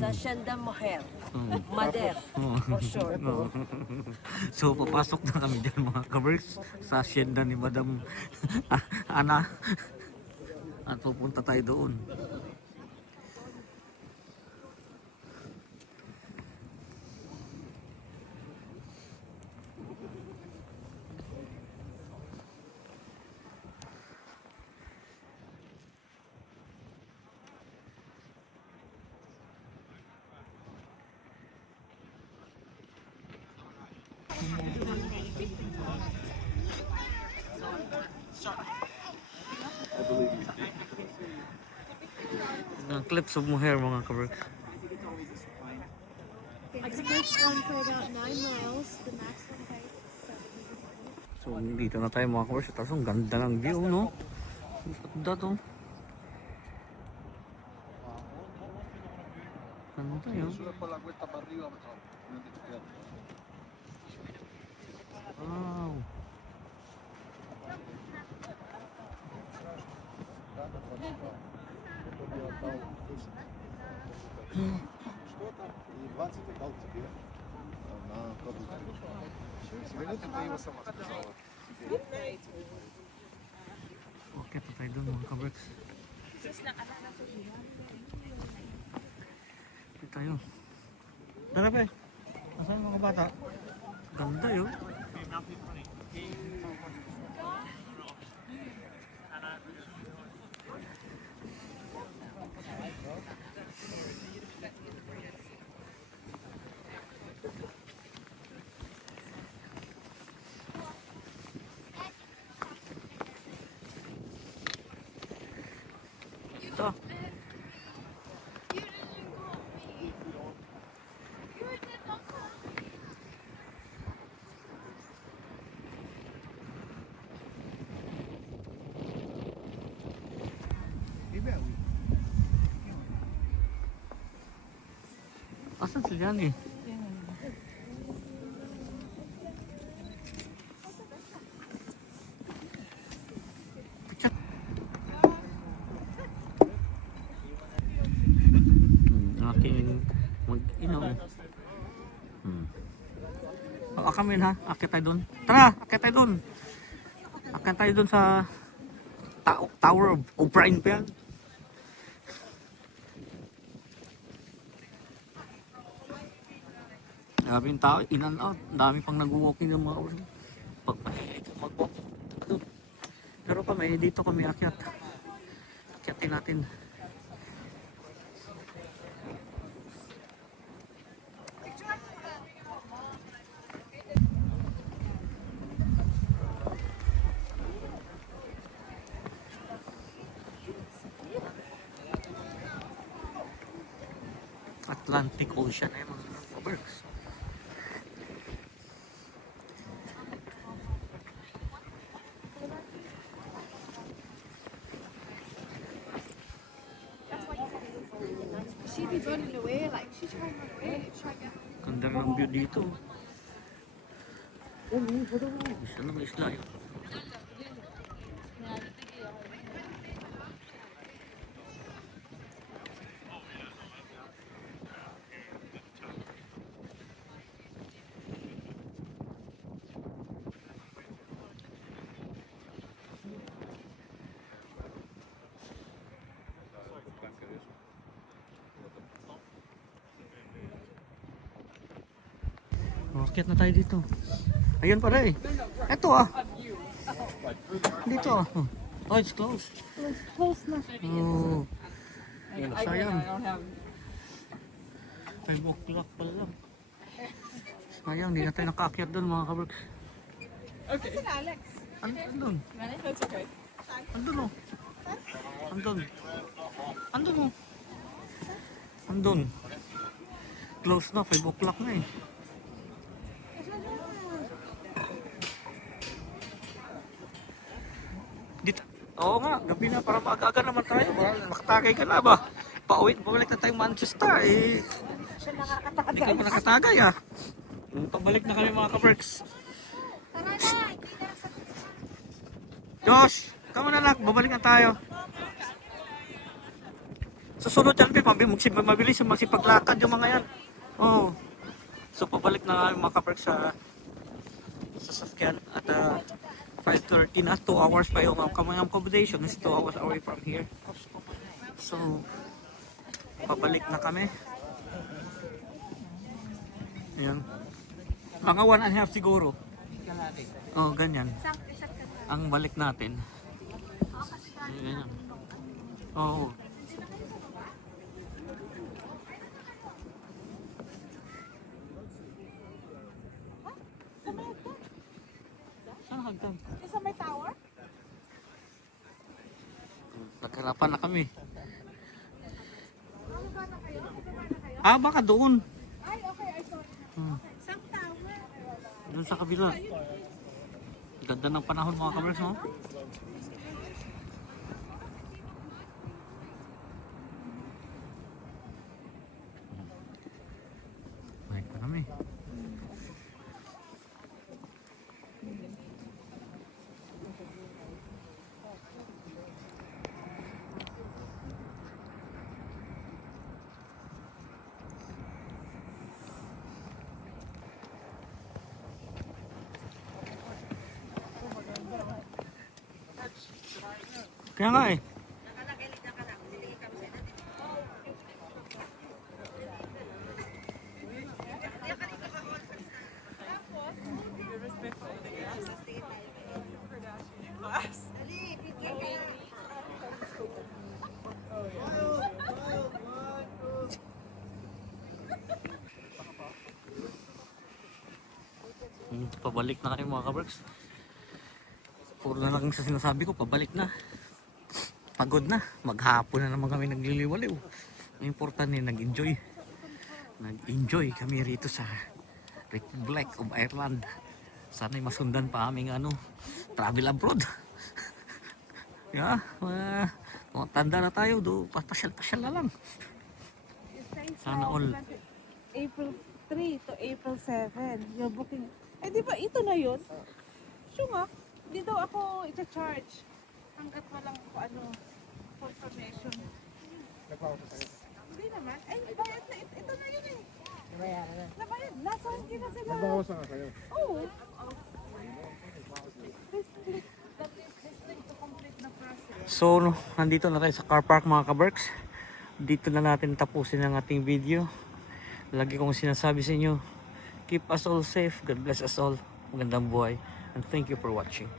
sa Hacienda Moher. Mm. Mader, for sure. So papasok na kami dyan mga kaberks sa hacienda ni Madam Ana at pupunta tayo doon. Ng clips of Moher mga kaberks. The first one for about 9 miles. The max one height is 70. So dito na tayo mga kaberks. Tapos ang ganda ng view, no? Ang ganda to. Ano tayo? Wow. И 20 отдал тебе на продукты. Минуты ты его сама сказала. Okay pa tayo doon mga kaberks. Okay tayo. Tara pe. Nasaan mga bata? Ganda yun. Ito. Asan sila yan eh? Aking mag-inom. Akamin ha, akit tayo dun. Tara, akit tayo dun. Akit tayo dun sa Tower of O'Brien pa yan. Daming tao, in and out. Dami pang nag-walking ng mga ulo. Pagpahilig mag-walk. Pero kami, dito kami akyat. Akyatin natin. Atlantic Ocean eh mga kaberks. She'd be running away, like she's trying to run away. Ganda ng view dito. Isa na may isla yun. Bakit na tayo dito? Ayun pala eh. Ito ah. Dito ah. Oh, it's closed. Close na. Oh. Sayang. 5 o'clock pa lang. Sayang, hindi na tayo nakaakyat doon mga kaberks. Saan Alex? Andun. That's okay. Andun oh. Andun. Andun oh. Andun. Close na, 5 o'clock na eh. Dito. Oo nga, gabi na para maaga naman tayo. Makatagay ka na ba? Pabalik na tayong Manchester eh. Hindi ka pa nakatagay ah. Pabalik na kami mga kaberks. Josh, come on anak, babalik na tayo. Susunod yan, mabilis yung magsipaglakad yung mga yan. Oh. So pabalik na nga yung mga kapark sa sasakyan at 5:30 na, 2 hours pa yung accommodation is 2 hours away from here. So pabalik na kami. Ayan. Mga 1.5 siguro. Oh, ganyan. Ang balik natin. Ganyan. Oh. Saan hagdan? Isa may tower? Nagkarapan na kami. Ah, baka doon. Ay, okay, I saw it. Okay. Isang tower. Doon sa kabila. Ganda ng panahon mga kabraks, no? Balik pa kami. Kaya nga eh. Pabalik na kayo mga kabraks. Puro na lang sa sinasabi ko, pabalik na. Pagod na, maghapon na naman kami nagliliwaliw. Ang importante, nag-enjoy. Nag-enjoy kami rito sa Republic of Ireland. Sana'y masundan pa aming travel abroad. Yeah, mga tanda na tayo, pasyal-pasyal na lang. Sana all. April 3 to April 7. You're booking. Eh, di ba ito na yun? Sure nga. Hindi daw ako ita-charge. Hanggat walang confirmation. Hindi naman. Ay, bayad na. Ito na yun eh. Nabayaran na. Nabayad. Nasa hindi na sila. Nagbawasan na kayo. Oo. Please click this link to complete the process. So, nandito na tayo sa car park mga kaberks. Dito na natin tapusin ang ating video. Lagi kong sinasabi sa inyo, keep us all safe. God bless us all. Magandang buhay. And thank you for watching.